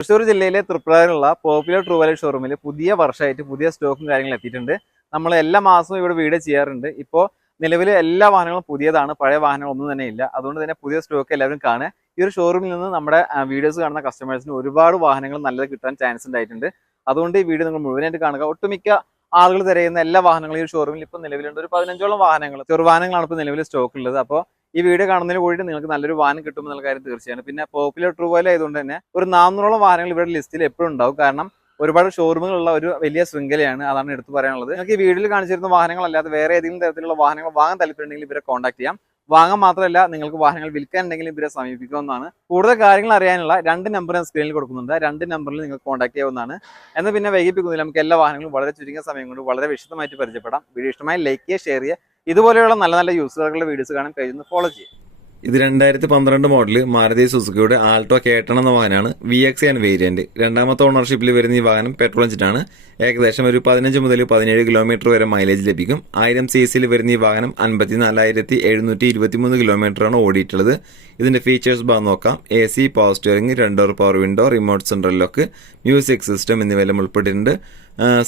തൃശ്ശൂർ ജില്ലയിലെ തൃപ്രാറിലുള്ള പോപ്പുലർ ട്രൂവൽ ഷോറൂമിൽ പുതിയ വർഷമായിട്ട് പുതിയ സ്റ്റോക്കും കാര്യങ്ങളും എത്തിയിട്ടുണ്ട്. നമ്മൾ എല്ലാ മാസവും ഇവിടെ വീഡിയോ ചെയ്യാറുണ്ട്. ഇപ്പോൾ നിലവിൽ എല്ലാ വാഹനങ്ങളും പുതിയതാണ്. പഴയ വാഹനങ്ങളൊന്നും തന്നെ ഇല്ല. അതുകൊണ്ട് തന്നെ പുതിയ സ്റ്റോക്ക് എല്ലാവരും കാണുക. ഈ ഒരു ഷോറൂമിൽ നിന്ന് നമ്മുടെ വീഡിയോസ് കാണുന്ന കസ്റ്റമേഴ്സിന് ഒരുപാട് വാഹനങ്ങൾ നല്ലത് കിട്ടാൻ ചാൻസ് ഉണ്ടായിട്ടുണ്ട്. അതുകൊണ്ട് ഈ വീഡിയോ നിങ്ങൾ മുഴുവനായിട്ട് കാണുക. ഒട്ടുമിക്ക ആളുകൾ തിരയുന്ന എല്ലാ വാഹനങ്ങളും ഈ ഷോറൂമിൽ ഇപ്പോൾ നിലവിലുണ്ട്. ഒരു പതിനഞ്ചോളം വാഹനങ്ങൾ ചെറുവാഹനങ്ങളാണ് ഇപ്പോൾ നിലവിൽ സ്റ്റോക്ക് ഉള്ളത്. അപ്പോൾ ഈ വീഡിയോ കാണുന്നതിന് കൂടി നിങ്ങൾക്ക് നല്ലൊരു വാഹനം കിട്ടുമെന്നുള്ള കാര്യം തീർച്ചയാണ് പിന്നെ പോപ്പുലർ ട്രൂവൽ ആയതുകൊണ്ട് തന്നെ ഒരു നാനൂറോളം വാഹനങ്ങൾ ഇവിടെ ലിസ്റ്റിൽ എപ്പോഴും ഉണ്ടാവും. കാരണം ഒരുപാട് ഷോറൂമുകളുള്ള ഒരു വലിയ ശൃംഖലയാണ് അതാണ് എടുത്തു പറയാനുള്ളത്. നിങ്ങൾക്ക് ഈ വീഡിയോയിൽ കാണിച്ചിരുന്ന വാഹനങ്ങളല്ലാതെ വേറെ ഏതെങ്കിലും തരത്തിലുള്ള വാഹനങ്ങൾ വാങ്ങാൻ താല്പര്യമുണ്ടെങ്കിൽ ഇവരെ കോൺടാക്ട് ചെയ്യാം. വാങ്ങാൻ മാത്രമല്ല നിങ്ങൾക്ക് വാഹനങ്ങൾ വിൽക്കാൻ ഉണ്ടെങ്കിൽ ഇവരെ സമീപിക്കാവുന്നതാണ്. കൂടുതൽ കാര്യങ്ങൾ അറിയാനുള്ള രണ്ട് നമ്പർ ഞാൻ സ്ക്രീനിൽ കൊടുക്കുന്നുണ്ട്. രണ്ട് നമ്പറിൽ നിങ്ങൾ കോൺടാക്ട് ചെയ്യാവുന്നതാണ്. എന്നാൽ പിന്നെ വൈകിപ്പിക്കുന്നില്ല നമുക്ക് എല്ലാ വാഹനങ്ങളും വളരെ ചുരുങ്ങിയ സമയം കൊണ്ട് വളരെ വിശദമായിട്ട് പരിചയപ്പെടാം. വീഡിയോ ഇഷ്ടമായി ലൈക്ക് ചെയ്യുക ഷെയർ ചെയ്യുക. ഇതുപോലെയുള്ള നല്ല നല്ല യൂസറുകളുടെ വീഡിയോസ് കാണാൻ കഴിയുന്ന ഫോളോ ചെയ്യുക ഇത് രണ്ടായിരത്തി പന്ത്രണ്ട് മോഡൽ മാരുതി സുസുക്കിയുടെ ആൾട്ടോ കേട്ടൺ എന്ന വാഹനമാണ് വി എക്സ് ആണ് വേരിയന്റ് രണ്ടാമത്തെ ഓണർഷിപ്പിൽ വരുന്ന ഈ വാഹനം പെട്രോൾ എഞ്ചിനാണ്. ഏകദേശം ഒരു പതിനഞ്ച് മുതൽ പതിനേഴ് കിലോമീറ്റർ വരെ മൈലേജ് ലഭിക്കും. ആയിരം സി സിയിൽ വരുന്ന ഈ വാഹനം അൻപത്തി നാലായിരത്തി എഴുന്നൂറ്റി ഇരുപത്തിമൂന്ന് കിലോമീറ്ററാണ് ഓടിയിട്ടുള്ളത്. ഇതിന്റെ ഫീച്ചേഴ്സ് ഭാഗം നോക്കാം. A C power steering രണ്ടോർ power window remote central lock music system എന്നിവയെല്ലാം ഉൾപ്പെട്ടിട്ടുണ്ട്.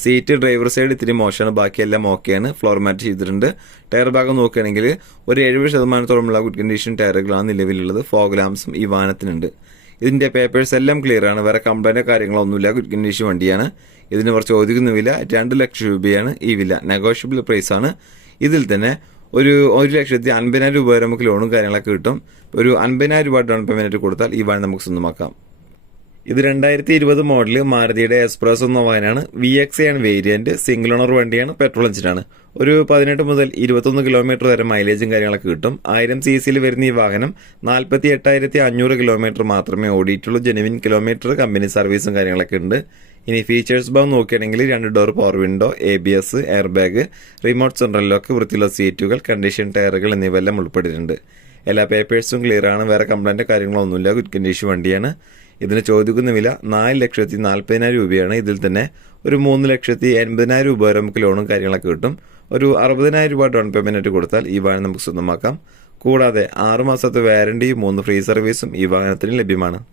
സീറ്റ് ഡ്രൈവർ സൈഡ് ഇത്തിരി മോശമാണ്. ബാക്കിയെല്ലാം ഓക്കെയാണ് ഫ്ലോർ മാറ്റ് ചെയ്തിട്ടുണ്ട്. ടയർ ഭാഗം നോക്കുകയാണെങ്കിൽ ഒരു എഴുപത് ശതമാനത്തോളമുള്ള ഗുഡ് കണ്ടീഷൻ ടയറുകളാണ് നിലവിലുള്ളത്. ഫോഗ് ലാംസും ഈ വാഹനത്തിനുണ്ട്. ഇതിന്റെ പേപ്പേഴ്സ് എല്ലാം ക്ലിയർ ആണ്. വേറെ കംപ്ലൈന്റോ കാര്യങ്ങളൊന്നുമില്ല ഗുഡ് കണ്ടീഷൻ വണ്ടിയാണ്. ഇതിന് കുറച്ച് ഒതുക്കുന്ന വില രണ്ട് ലക്ഷം രൂപയാണ് ഈ വില. നെഗോഷ്യബിൾ പ്രൈസ് ആണ്. ഇതിൽ തന്നെ ഒരു ഒരു ലക്ഷത്തി അൻപതിനായിരം രൂപ വരെ നമുക്ക് ലോണും കാര്യങ്ങളൊക്കെ കിട്ടും. ഒരു അൻപതിനായിരം രൂപ ഡൗൺ പേയ്മെന്റ് കൊടുത്താൽ ഈ വാഹനം നമുക്ക് സ്വന്തമാക്കാം. ഇത് രണ്ടായിരത്തി ഇരുപത് മോഡൽ മാരുതിയുടെ എക്സ്പ്രസ് എന്ന വാഹനമാണ് വി എക്സ് ആണ് വേരിയന്റ് സിംഗിൾ ഓണർ വണ്ടിയാണ്. പെട്രോൾ എഞ്ചിനാണ് ഒരു പതിനെട്ട് മുതൽ ഇരുപത്തൊന്ന് കിലോമീറ്റർ വരെ മൈലേജും കാര്യങ്ങളൊക്കെ കിട്ടും. ആയിരം സി സിയിൽ വരുന്ന ഈ വാഹനം നാൽപ്പത്തി എട്ടായിരത്തി അഞ്ഞൂറ് കിലോമീറ്റർ മാത്രമേ ഓടിയിട്ടുള്ളൂ. ജെനുവിൻ കിലോമീറ്റർ കമ്പനി സർവീസും കാര്യങ്ങളൊക്കെ ഉണ്ട്. ഇനി ഫീച്ചേഴ്സ് ഭാഗം നോക്കുകയാണെങ്കിൽ രണ്ട് door power window A B S air bag remote central lock വൃത്തിയുള്ള സീറ്റുകൾ കണ്ടീഷൻ ടയറുകൾ എന്നിവയെല്ലാം ഉൾപ്പെട്ടിട്ടുണ്ട്. എല്ലാ പേപ്പേഴ്സും ക്ലിയർ ആണ്. വേറെ കംപ്ലൈന്റോ കാര്യങ്ങളൊന്നുമില്ല. ഗുഡ് കണ്ടീഷൻ വണ്ടിയാണ്. ഇതിന് ചോദിക്കുന്ന വില നാല് ലക്ഷത്തി നാൽപ്പതിനായിരം രൂപയാണ്. ഇതിൽ തന്നെ ഒരു മൂന്ന് ലക്ഷത്തി എൺപതിനായിരം രൂപ വരെ നമുക്ക് ലോണും കാര്യങ്ങളൊക്കെ കിട്ടും. ഒരു അറുപതിനായിരം രൂപ ഡൗൺ പേയ്മെന്റ് കൊടുത്താൽ ഈ വാഹനം നമുക്ക് സ്വന്തമാക്കാം. കൂടാതെ ആറുമാസത്തെ വാരണ്ടിയും മൂന്ന് ഫ്രീ സർവീസും ഈ വാഹനത്തിന് ലഭ്യമാണ്.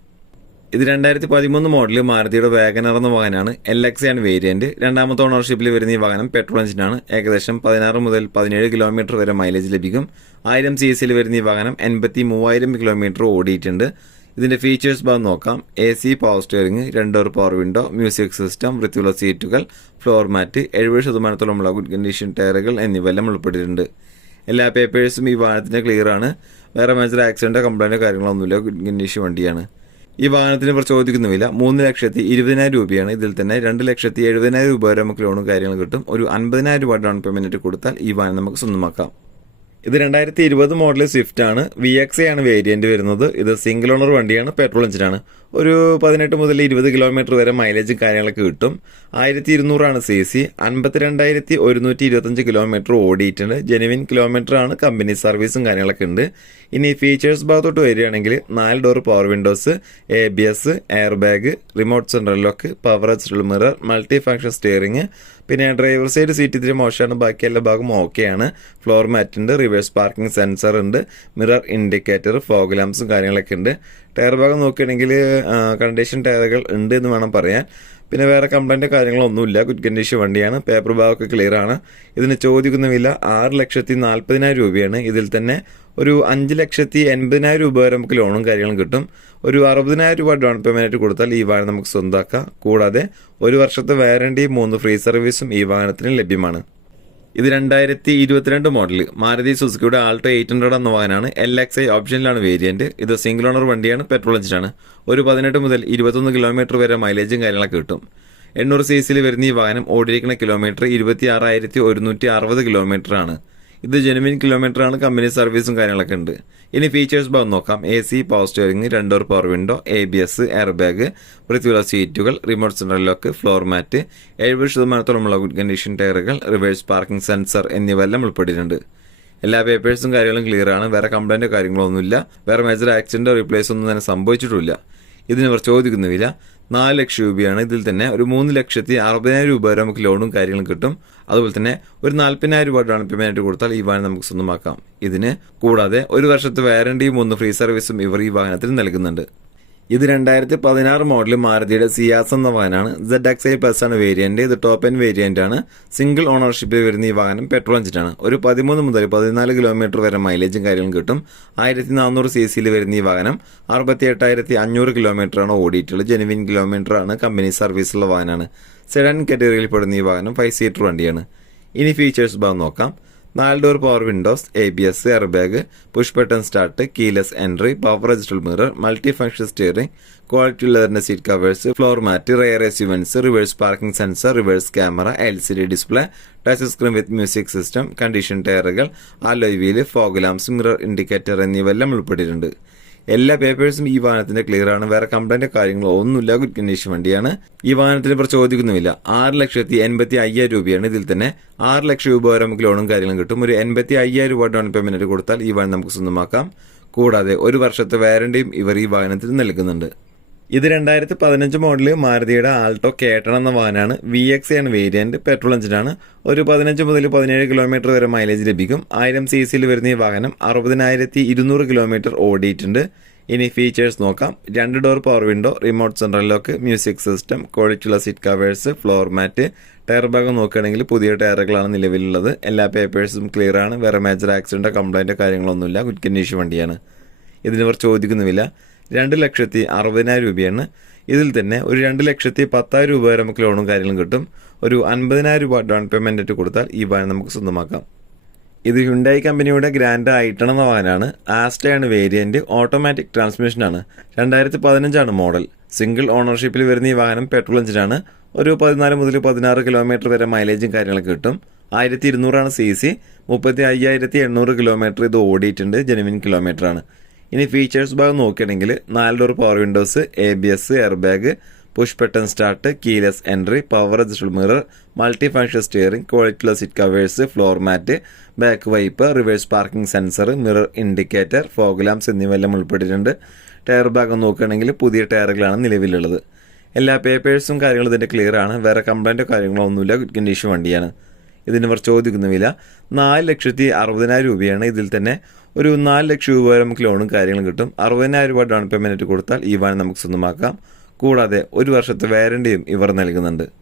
ഇത് രണ്ടായിരത്തി പതിമൂന്ന് മോഡലിൽ മാരുതിയുടെ വാഗനർ എന്ന വാഹനമാണ്. എൽ എക്സ് ആണ് വേരിയന്റ്. രണ്ടാമത്തെ ഓണർഷിപ്പിൽ വരുന്ന ഈ വാഹനം പെട്രോൾ എഞ്ചിനാണ് ഏകദേശം പതിനാറ് മുതൽ പതിനേഴ് കിലോമീറ്റർ വരെ മൈലേജ് ലഭിക്കും. ആയിരം സി സിയിൽ വരുന്ന ഈ വാഹനം എൺപത്തി മൂവായിരം കിലോമീറ്റർ ഓടിയിട്ടുണ്ട്. ഇതിന്റെ ഫീച്ചേഴ്സ് ഭാഗം നോക്കാം. എ സി പവർ സ്റ്റിയറിംഗ് രണ്ടോർ പവർ വിൻഡോ മ്യൂസിക് സിസ്റ്റം വൃത്തിയുള്ള സീറ്റുകൾ ഫ്ലോർ മാറ്റ് എഴുപത് ശതമാനത്തോളമുള്ള ഗുഡ് കണ്ടീഷൻ ടയറുകൾ എന്നിവയെല്ലാം ഉൾപ്പെട്ടിട്ടുണ്ട്. എല്ലാ പേപ്പേഴ്സും ഈ വാഹനത്തിന് ക്ലിയർ ആണ്. വേറെ മേജർ ആക്സിഡന്റോ കംപ്ലൈന്റോ കാര്യങ്ങളൊന്നുമില്ല. ഗുഡ് കണ്ടീഷൻ വണ്ടിയാണ്. ഈ വാഹനത്തിന് ഇപ്പോൾ ചോദിക്കുന്ന വില മൂന്ന് ലക്ഷത്തി ഇരുപതിനായിരം രൂപയാണ്. ഇതിൽ തന്നെ രണ്ട് ലക്ഷത്തി എഴുപതിനായിരം രൂപ വരെ നമുക്ക് ലോണും കാര്യങ്ങളും കിട്ടും. ഒരു അൻപതിനായിരം രൂപ ഡൗൺ പേയ്മെന്റ് കൊടുത്താൽ ഈ വാഹനം നമുക്ക് സ്വന്തമാക്കാം. ഇത് രണ്ടായിരത്തി ഇരുപത് മോഡൽ സ്വിഫ്റ്റ് ആണ് വി എക്സ് ആണ് വേരിയന്റ് വരുന്നത്. ഇത് സിംഗിൾ ഓണർ വണ്ടിയാണ്. പെട്രോൾ എഞ്ചിനാണ് ഒരു പതിനെട്ട് മുതൽ ഇരുപത് കിലോമീറ്റർ വരെ മൈലേജും കാര്യങ്ങളൊക്കെ കിട്ടും. ആയിരത്തി ഇരുന്നൂറാണ് സി സി അൻപത്തിരണ്ടായിരത്തി ഒരുന്നൂറ്റി ഇരുപത്തഞ്ച് കിലോമീറ്റർ ഓടിയിട്ടുണ്ട്. ജെനുവിൻ കിലോമീറ്റർ ആണ്. കമ്പനി സർവീസും കാര്യങ്ങളൊക്കെ ഉണ്ട്. ഇനി ഫീച്ചേഴ്സ് ഭാഗത്തോട്ട് വരികയാണെങ്കിൽ നാല് door power windows A B S air bag remote central lock power adjustable mirror multi function steering പിന്നെ ഡ്രൈവർ സൈഡ് സീറ്റ് ഇത്തിരി മോശമാണ്. ബാക്കി എല്ലാ ഭാഗം ഓക്കെയാണ് ഫ്ലോർ മാറ്റ് ഉണ്ട്. റിവേഴ്സ് പാർക്കിംഗ് സെൻസർ ഉണ്ട്. മിറർ ഇൻഡിക്കേറ്റർ ഫോഗ് ലാംപ്സും കാര്യങ്ങളൊക്കെ ഉണ്ട്. ടയർ ഭാഗം നോക്കുകയാണെങ്കിൽ കണ്ടീഷൻ ടയറുകൾ ഉണ്ട് എന്ന് വേണം പറയാൻ. പിന്നെ വേറെ കംപ്ലൈന്റ് കാര്യങ്ങളൊന്നുമില്ല. ഗുഡ് കണ്ടീഷൻ വണ്ടിയാണ്. പേപ്പർ ഭാഗമൊക്കെ ക്ലിയർ ആണ്. ഇതിന് ചോദിക്കുന്ന വില ആറ് ലക്ഷത്തി നാൽപ്പതിനായിരം രൂപയാണ്. ഇതിൽ തന്നെ ഒരു അഞ്ച് ലക്ഷത്തി എൺപതിനായിരം രൂപ വരെ നമുക്ക് ലോണും കാര്യങ്ങളും കിട്ടും. ഒരു അറുപതിനായിരം രൂപ ഡൗൺ പേയ്മെന്റ് കൊടുത്താൽ ഈ വാഹനം നമുക്ക് സ്വന്തമാക്കാം കൂടാതെ ഒരു വർഷത്തെ വാറണ്ടിയും മൂന്ന് ഫ്രീ സർവീസും ഈ വാഹനത്തിന് ലഭ്യമാണ്. ഇത് രണ്ടായിരത്തി ഇരുപത്തിരണ്ട് മോഡൽ മാരുതി സുസുക്കിയുടെ ആൾട്ടോ എയ്റ്റ് ഹൺഡ്രഡ് എന്ന വാഹനമാണ്. എൽ എക്സ് ഐ ഓപ്ഷനിലാണ് വേരിയന്റ് ഇത് സിംഗിൾ ഓണർ വണ്ടിയാണ് പെട്രോൾ എഞ്ചിനാണ് ഒരു പതിനെട്ട് മുതൽ ഇരുപത്തൊന്ന് കിലോമീറ്റർ വരെ മൈലേജും കാര്യങ്ങളൊക്കെ കിട്ടും. എണ്ണൂറ് സി സിയിൽ വരുന്ന ഈ വാഹനം ഓടിയിരിക്കുന്ന കിലോമീറ്റർ ഇരുപത്തി ആറായിരത്തി ഒരുന്നൂറ്റി അറുപത് കിലോമീറ്റർ ആണ്. ഇത് ജെനുവിൻ കിലോമീറ്റർ ആണ് കമ്പനി സർവീസും കാര്യങ്ങളൊക്കെ ഉണ്ട്. ഇനി ഫീച്ചേഴ്സ് ഭാഗം നോക്കാം. A C power steering രണ്ടോർ power window A B S air bag വൃത്തിയുള്ള സീറ്റുകൾ remote central lock floor mat എഴുപത് ശതമാനത്തോളമുള്ള ഗുഡ് കണ്ടീഷൻ ടയറുകൾ റിവേഴ്സ് പാർക്കിംഗ് സെൻസർ എന്നിവയെല്ലാം ഉൾപ്പെട്ടിട്ടുണ്ട്. എല്ലാ പേപ്പേഴ്സും കാര്യങ്ങളും ക്ലിയർ ആണ്. വേറെ കംപ്ലൈന്റോ കാര്യങ്ങളൊന്നുമില്ല വേറെ മേജർ ആക്സിഡന്റോ റീപ്ലേസ് ഒന്നും തന്നെ സംഭവിച്ചിട്ടില്ല ഇതിന് ഇവർ ചോദിക്കുന്ന വില നാല് ലക്ഷം രൂപയാണ്. ഇതിൽ തന്നെ ഒരു മൂന്ന് ലക്ഷത്തി അറുപതിനായിരം രൂപ വരെ നമുക്ക് ലോണും കാര്യങ്ങളും കിട്ടും. അതുപോലെ തന്നെ ഒരു നാൽപ്പതിനായിരം രൂപ ഡൗൺ പേയ്മെന്റ് കൊടുത്താൽ ഈ വാഹനം നമുക്ക് സ്വന്തമാക്കാം. ഇതിന് കൂടാതെ ഒരു വർഷത്തെ വാറണ്ടിയും ഒന്ന് ഫ്രീ സർവീസും ഇവർ ഈ വാഹനത്തിൽ നൽകുന്നുണ്ട്. ഇത് രണ്ടായിരത്തി പതിനാറ് മോഡൽ മാരുതിയുടെ സിയാസ് എന്ന വാഹനമാണ്. സെഡ് എക്സ് ഐ പ്ലസ് ആണ് വേരിയന്റ് ഇത് ടോപ്പ് എൻ വേരിയന്റ് ആണ്. സിംഗിൾ ഓണർഷിപ്പിൽ വരുന്ന ഈ വാഹനം പെട്രോൾ എഞ്ചിനാണ് ഒരു പതിമൂന്ന് മുതൽ പതിനാല് കിലോമീറ്റർ വരെ മൈലേജും കാര്യങ്ങളും കിട്ടും. ആയിരത്തി നാനൂറ് സി സിയിൽ വരുന്ന ഈ വാഹനം അറുപത്തി എട്ടായിരത്തി അഞ്ഞൂറ് കിലോമീറ്റർ ആണ് ഓടിയിട്ടുള്ളത്. ജെനുവിൻ കിലോമീറ്റർ ആണ്. കമ്പനി സർവീസുള്ള വാഹനമാണ്. സെഡൻ കാറ്റഗറിയിൽ പെടുന്ന ഈ വാഹനം ഫൈവ് സീറ്റർ വണ്ടിയാണ്. ഇനി ഫീച്ചേഴ്സ് ഭാഗം നോക്കാം. നാല് door power windows A B S air bag push button start keyless entry power register mirror multi function steering quality ഉള്ളതിന്റെ seat covers floor mat rear എസ്യുവൻസ് reverse parking sensor reverse camera L C D display touch screen with music system condition ടയറുകൾ alloy wheel fog lamps mirror indicator എന്നിവയെല്ലാം ഉൾപ്പെട്ടിട്ടുണ്ട്. എല്ലാ പേപ്പേഴ്സും ഈ വാഹനത്തിന്റെ clear ആണ്. വേറെ കംപ്ലൈന്റ് കാര്യങ്ങളോ ഒന്നുമില്ല. ഗുഡ് കണ്ടീഷൻ വണ്ടിയാണ്. ഈ വാഹനത്തിന് ചോദിക്കുന്നുമില്ല. ആറ് ലക്ഷത്തി എൺപത്തി അയ്യായിരം രൂപയാണ് ഇതിൽ തന്നെ. ആറ് ലക്ഷം രൂപ വരെ നമുക്ക് ലോണും കാര്യങ്ങളും കിട്ടും. ഒരു എൺപത്തി അയ്യായിരം രൂപ ഡൗൺ പേയ്മെന്റ് കൊടുത്താൽ ഈ വാഹനം നമുക്ക് സ്വന്തമാക്കാം. കൂടാതെ ഒരു വർഷത്തെ വാരണ്ടിയും ഇവർ ഈ വാഹനത്തിൽ നൽകുന്നുണ്ട്. ഇത് രണ്ടായിരത്തി പതിനഞ്ച് മോഡൽ മാരുതിയുടെ ആൾട്ടോ കേട്ടൺ എന്ന വാഹനമാണ്. വി എക്സ് ആണ് വേരിയന്റ് പെട്രോൾ എഞ്ചിനാണ് ഒരു പതിനഞ്ച് മുതൽ പതിനേഴ് കിലോമീറ്റർ വരെ മൈലേജ് ലഭിക്കും. ആയിരം സി സിയിൽ വരുന്ന ഈ വാഹനം അറുപതിനായിരത്തി ഇരുന്നൂറ് കിലോമീറ്റർ ഓടിയിട്ടുണ്ട്. ഇനി ഫീച്ചേഴ്സ് നോക്കാം. രണ്ട് door power window remote central lock music system ക്വാളിറ്റിയുള്ള seat covers floor mat tyre ഭാഗം നോക്കുകയാണെങ്കിൽ പുതിയ ടയറുകളാണ് നിലവിലുള്ളത്. എല്ലാ പേപ്പേഴ്സും ക്ലിയർ ആണ്. വേറെ മേജർ ആക്സിഡന്റോ കംപ്ലൈന്റോ കാര്യങ്ങളൊന്നുമില്ല. ഗുഡ് കണ്ടീഷൻ വണ്ടിയാണ്. ഇതിന് ഇവർ ചോദിക്കുന്നുമില്ല. രണ്ട് ലക്ഷത്തി അറുപതിനായിരം രൂപയാണ്. ഇതിൽ തന്നെ ഒരു രണ്ട് ലക്ഷത്തി പത്തായിരം രൂപ വരെ നമുക്ക് ലോണും കാര്യങ്ങളും കിട്ടും. ഒരു അൻപതിനായിരം രൂപ ഡൗൺ പേയ്മെന്റ് ആയിട്ട് കൊടുത്താൽ ഈ വാഹനം നമുക്ക് സ്വന്തമാക്കാം. ഇത് ഹുണ്ടായി കമ്പനിയുടെ ഗ്രാൻഡ് ഐട്ടൺ എന്ന വാഹനമാണ് ആസ്റ്റയാണ് വേരിയന്റ് ഓട്ടോമാറ്റിക് ട്രാൻസ്മിഷനാണ് രണ്ടായിരത്തി പതിനഞ്ചാണ് മോഡൽ സിംഗിൾ ഓണർഷിപ്പിൽ വരുന്ന ഈ വാഹനം പെട്രോൾ എഞ്ചിനാണ് ഒരു പതിനാല് മുതൽ പതിനാറ് കിലോമീറ്റർ വരെ മൈലേജും കാര്യങ്ങളൊക്കെ കിട്ടും. ആയിരത്തി ഇരുന്നൂറാണ് സി സി മുപ്പത്തി അയ്യായിരത്തി എണ്ണൂറ് കിലോമീറ്റർ ഇത് ഓടിയിട്ടുണ്ട്. ജെനുവിൻ കിലോമീറ്റർ ആണ്. ഇനി ഫീച്ചേഴ്സ് ഭാഗം നോക്കുകയാണെങ്കിൽ നാല് door power windows A B S air bag push button start keyless entry power adjustable mirror multi function steering ക്വാളിറ്റിയുള്ള seat covers floor mat back wipe reverse parking sensor mirror indicator fog lamps എന്നിവയെല്ലാം ഉൾപ്പെട്ടിട്ടുണ്ട്. Tyre ഭാഗം നോക്കുകയാണെങ്കിൽ പുതിയ ടയറുകളാണ് നിലവിലുള്ളത്. എല്ലാ പേപ്പേഴ്സും കാര്യങ്ങളും ഇതിന്റെ ക്ലിയർ ആണ്. വേറെ കംപ്ലൈന്റോ കാര്യങ്ങളോ ഒന്നുമില്ല. ഗുഡ് കണ്ടീഷൻ വണ്ടിയാണ്. ഇതിന് ഇവർ ചോദിക്കുന്ന വില നാല് ലക്ഷത്തി അറുപതിനായിരം രൂപയാണ്. ഇതിൽ തന്നെ ഒരു നാല് ലക്ഷം രൂപ വരെ നമുക്ക് ലോണും കാര്യങ്ങളും കിട്ടും. അറുപതിനായിരം രൂപ ഡൗൺ പേയ്മെന്റ് കൊടുത്താൽ ഈ വാഹനം നമുക്ക് സ്വന്തമാക്കാം. കൂടാതെ ഒരു വർഷത്തെ വാരണ്ടിയും ഇവർ നൽകുന്നുണ്ട്.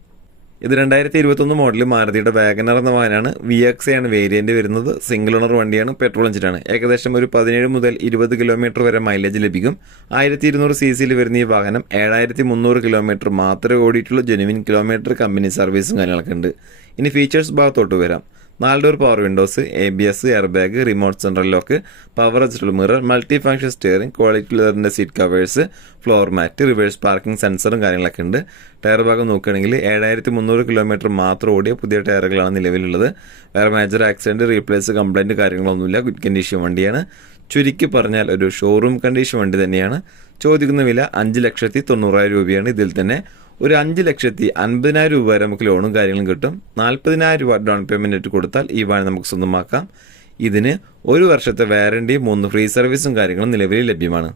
ഇത് രണ്ടായിരത്തി ഇരുപത്തൊന്ന് മോഡൽ മാരുതിയുടെ വാഗനർ എന്ന വാഹനമാണ്. വി എക്സ് ആണ് വേരിയന്റ് വരുന്നത്. സിംഗിൾ ഓണർ വണ്ടിയാണ്. പെട്രോൾ എഞ്ചിനാണ് ഏകദേശം ഒരു പതിനേഴ് മുതൽ ഇരുപത് കിലോമീറ്റർ വരെ മൈലേജ് ലഭിക്കും. ആയിരത്തി ഇരുന്നൂറ് സി സിയിൽ വരുന്ന ഈ വാഹനം ഏഴായിരത്തി മുന്നൂറ് കിലോമീറ്റർ മാത്രമേ ഓടിയിട്ടുള്ളൂ. ജെനുവിൻ കിലോമീറ്റർ കമ്പനി സർവീസും കാര്യങ്ങളൊക്കെ ഉണ്ട്. ഇനി ഫീച്ചേഴ്സ് ഭാഗത്തോട്ട് വരാം. നാല് door power windows A B S air bag remote central lock power adjustable mirror multi function steering quality ലെതറിന്റെ seat covers floor mat reverse parking സെൻസറും കാര്യങ്ങളൊക്കെ ഉണ്ട്. ടയർ ഭാഗം നോക്കുകയാണെങ്കിൽ ഏഴായിരത്തി മുന്നൂറ് കിലോമീറ്റർ മാത്രം ഓടിയ പുതിയ ടയറുകളാണ് നിലവിലുള്ളത്. വേറെ മേജർ ആക്സിഡന്റ് റീപ്ലേസ് കംപ്ലയിന്റ് കാര്യങ്ങളൊന്നുമില്ല. ഗുഡ് കണ്ടീഷൻ വണ്ടിയാണ്. ചുരുക്കി പറഞ്ഞാൽ ഒരു ഷോറൂം കണ്ടീഷൻ വണ്ടി തന്നെയാണ്. ചോദിക്കുന്ന വില അഞ്ച് ലക്ഷത്തി തൊണ്ണൂറായിരം രൂപയാണ്. ഇതിൽ തന്നെ ഒരു അഞ്ച് ലക്ഷത്തി അൻപതിനായിരം രൂപ വരെ നമുക്ക് ലോണും കാര്യങ്ങളും കിട്ടും. നാൽപ്പതിനായിരം രൂപ ഡൗൺ പേയ്മെന്റ് ഇട്ട് കൊടുത്താൽ ഈ വാഹനം നമുക്ക് സ്വന്തമാക്കാം. ഇതിന് ഒരു വർഷത്തെ വാറണ്ടിയും മൂന്ന് ഫ്രീ സർവീസും കാര്യങ്ങളും നിലവിൽ ലഭ്യമാണ്.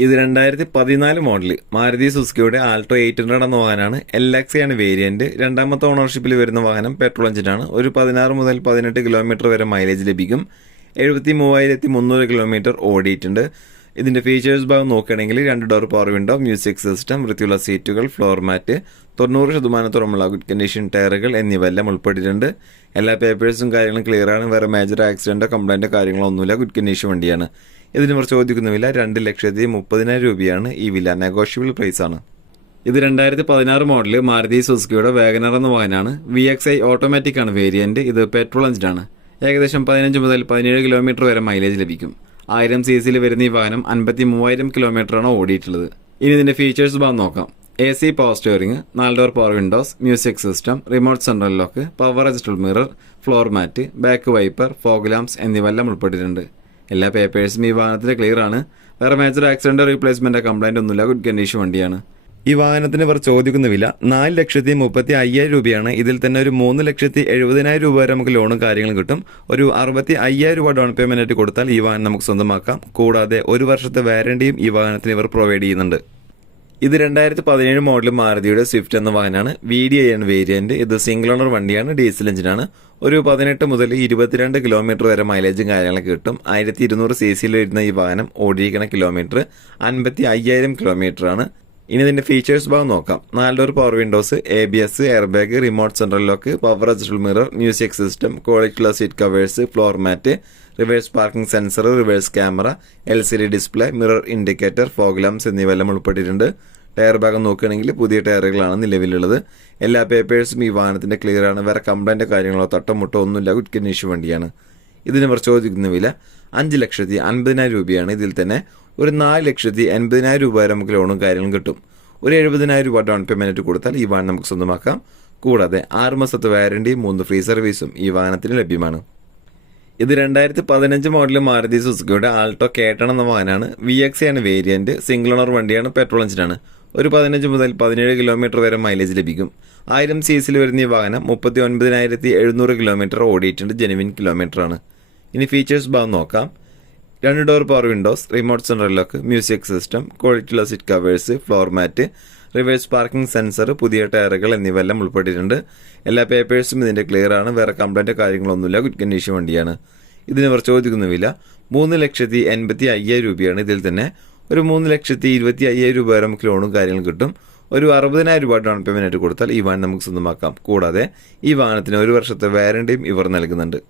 ഇത് രണ്ടായിരത്തി പതിനാല് മോഡൽ മാരുതി സുസുക്കിയുടെ ആൾട്ടോ എയ്റ്റ് ഹൺഡ്രഡ് എന്ന വാഹനമാണ്. എൽ എക്സ് ആണ് വേരിയന്റ് രണ്ടാമത്തെ ഓണർഷിപ്പിൽ വരുന്ന വാഹനം പെട്രോൾ എഞ്ചിനാണ് ഒരു പതിനാറ് മുതൽ പതിനെട്ട് കിലോമീറ്റർ വരെ മൈലേജ് ലഭിക്കും. എഴുപത്തി മൂവായിരത്തി മുന്നൂറ് കിലോമീറ്റർ ഓടിയിട്ടുണ്ട്. ഇതിന്റെ ഫീച്ചേഴ്സ് ഭാഗം നോക്കുകയാണെങ്കിൽ രണ്ട് door power window music system വൃത്തിയുള്ള സീറ്റുകൾ ഫ്ലോർ മാറ്റ് തൊണ്ണൂറ് ശതമാനത്തോളമുള്ള ഗുഡ് കണ്ടീഷൻ ടയറുകൾ എന്നിവ എല്ലാം ഉൾപ്പെട്ടിട്ടുണ്ട്. എല്ലാ പേപ്പേഴ്സും കാര്യങ്ങളും ക്ലിയർ ആണ്. വേറെ മേജർ ആക്സിഡന്റോ കംപ്ലൈന്റോ കാര്യങ്ങളോ ഒന്നുമില്ല. ഗുഡ് കണ്ടീഷൻ വണ്ടിയാണ്. ഇതിന് ഇവർ ചോദിക്കുന്ന വില രണ്ട് ലക്ഷത്തി മുപ്പതിനായിരം രൂപയാണ് ഈ വില. നെഗോഷ്യബിൾ പ്രൈസ് ആണ്. ഇത് രണ്ടായിരത്തി പതിനാറ് മോഡൽ മാരുതി സുസുക്കിയുടെ വാഗനർ എന്ന വാഹനമാണ്. വി എക്സ് ഐ ഓട്ടോമാറ്റിക് ആണ് വേരിയന്റ് ഇത് പെട്രോൾ എഞ്ചിനാണ് ഏകദേശം പതിനഞ്ച് മുതൽ പതിനേഴ് കിലോമീറ്റർ വരെ മൈലേജ് ലഭിക്കും. ആയിരം സി സിയിൽ വരുന്ന ഈ വാഹനം അൻപത്തി മൂവായിരം കിലോമീറ്ററാണ് ഓടിയിട്ടുള്ളത്. ഇനി ഇതിന്റെ ഫീച്ചേഴ്സ് ഭാഗം നോക്കാം. എ സി പവർ സ്റ്റിയറിംഗ് നാല് door power windows music system remote central lock power adjustable mirror floor mat back wiper fog lamps എന്നിവയെല്ലാം ഉൾപ്പെട്ടിട്ടുണ്ട്. എല്ലാ പേപ്പേഴ്സും ഈ വാഹനത്തിന് ക്ലിയർ ആണ്. വേറെ മേജർ ആക്സിഡന്റ് റീപ്ലേസ്മെന്റ് കംപ്ലൈന്റ് ഒന്നുമില്ല. ഗുഡ് കണ്ടീഷൻ വണ്ടിയാണ്. ഈ വാഹനത്തിന് ഇവർ ചോദിക്കുന്ന വില നാല് ലക്ഷത്തി മുപ്പത്തി അയ്യായിരം രൂപയാണ്. ഇതിൽ തന്നെ ഒരു മൂന്ന് ലക്ഷത്തി എഴുപതിനായിരം രൂപ വരെ നമുക്ക് ലോണും കാര്യങ്ങളും കിട്ടും. ഒരു അറുപത്തി അയ്യായിരം രൂപ ഡൗൺ പേയ്മെന്റ് ആയിട്ട് കൊടുത്താൽ ഈ വാഹനം നമുക്ക് സ്വന്തമാക്കാം. കൂടാതെ ഒരു വർഷത്തെ വാരണ്ടിയും ഈ വാഹനത്തിന് ഇവർ പ്രൊവൈഡ് ചെയ്യുന്നുണ്ട്. ഇത് രണ്ടായിരത്തി പതിനേഴ് മോഡൽ മാരുതിയുടെ സ്വിഫ്റ്റ് എന്ന വാഹനമാണ്. വി ഡി ഐ ആണ് വേരിയന്റ് ഇത് സിംഗിൾ ഓണർ വണ്ടിയാണ് ഡീസൽ എഞ്ചിനാണ് ഒരു പതിനെട്ട് മുതൽ ഇരുപത്തിരണ്ട് കിലോമീറ്റർ വരെ മൈലേജും കാര്യങ്ങളൊക്കെ കിട്ടും. ആയിരത്തി ഇരുന്നൂറ് സി സിയിൽ വരുന്ന ഈ വാഹനം ഓടിയിരിക്കുന്ന കിലോമീറ്റർ അൻപത്തി അയ്യായിരം കിലോമീറ്റർ ആണ്. ഇനി ഇതിന്റെ ഫീച്ചേഴ്സ് ഭാഗം നോക്കാം. നാല് door power windows A B S air bag remote central lock power adjustable mirror music system ക്വാളിറ്റിയുള്ള seat covers floor mat reverse parking sensor reverse camera L C D display mirror indicator fog lamps എന്നിവയെല്ലാം ഉൾപ്പെട്ടിട്ടുണ്ട്. Tyre ഭാഗം നോക്കുകയാണെങ്കിൽ പുതിയ ടയറുകളാണ് നിലവിലുള്ളത്. എല്ലാ പേപ്പേഴ്സും ഈ വാഹനത്തിന്റെ ക്ലിയർ ആണ്. വേറെ കംപ്ലൈന്റ് കാര്യങ്ങളോ തട്ടമുട്ടോ ഒന്നുമില്ല. ഗുഡ് കണ്ടീഷൻ വണ്ടിയാണ്. ഇതിന് ഇവർ ചോദിക്കുന്ന വില അഞ്ച് ലക്ഷത്തി അൻപതിനായിരം രൂപയാണ്. ഇതിൽ തന്നെ ഒരു നാല് ലക്ഷത്തി എൺപതിനായിരം രൂപ വരെ നമുക്ക് ലോണും കാര്യങ്ങളും കിട്ടും. ഒരു എഴുപതിനായിരം രൂപ ഡൗൺ പേയ്മെന്റ് കൊടുത്താൽ ഈ വാഹനം നമുക്ക് സ്വന്തമാക്കാം. കൂടാതെ ആറ് മാസത്തെ വാരണ്ടി മൂന്ന് ഫ്രീ സർവീസും ഈ വാഹനത്തിന് ലഭ്യമാണ്. ഇത് രണ്ടായിരത്തി പതിനഞ്ച് മോഡൽ മാരുതി സുസുക്കിയുടെ ആൾട്ടോ കേട്ടൺ എന്ന വാഹനമാണ്. വി എക്സ് ആണ് വേരിയന്റ് സിംഗിൾ ഓണർ വണ്ടിയാണ് പെട്രോൾ എഞ്ചിനാണ് ഒരു പതിനഞ്ച് മുതൽ പതിനേഴ് കിലോമീറ്റർ വരെ മൈലേജ് ലഭിക്കും. ആയിരം സി സിയിൽ വരുന്ന ഈ വാഹനം മുപ്പത്തി ഒൻപതിനായിരത്തി എഴുന്നൂറ് കിലോമീറ്റർ ഓടിയിട്ടുണ്ട് ജെനുവിൻ കിലോമീറ്ററാണ് ഇനി ഫീച്ചേഴ്സ് ഭാഗം നോക്കാം. രണ്ട് door power windows remote central lock music system ക്വാളിറ്റിയുള്ള seat covers floor mat reverse parking sensor പുതിയ ടയറുകൾ എന്നിവ എല്ലാം ഉൾപ്പെട്ടിട്ടുണ്ട്. എല്ലാ പേപ്പേഴ്സും ഇതിന്റെ ക്ലിയർ ആണ്. വേറെ കംപ്ലൈന്റ് കാര്യങ്ങളൊന്നുമില്ല. ഗുഡ് കണ്ടീഷൻ വണ്ടിയാണ്. ഇതിന് ഇവർ ചോദിക്കുന്ന വില മൂന്ന് ലക്ഷത്തി എൺപത്തി അയ്യായിരം രൂപയാണ് ഇതിൽ തന്നെ. ഒരു മൂന്ന് ലക്ഷത്തി ഇരുപത്തി അയ്യായിരം രൂപ വരെ നമുക്ക് ലോണും കാര്യങ്ങളും കിട്ടും. ഒരു അറുപതിനായിരം രൂപ ഡൗൺ പേയ്മെന്റ് ആയിട്ട് കൊടുത്താൽ ഈ വാഹനം നമുക്ക് സ്വന്തമാക്കാം. കൂടാതെ ഈ വാഹനത്തിന് ഒരു വർഷത്തെ വാരണ്ടിയും ഇവർ നൽകുന്നുണ്ട്.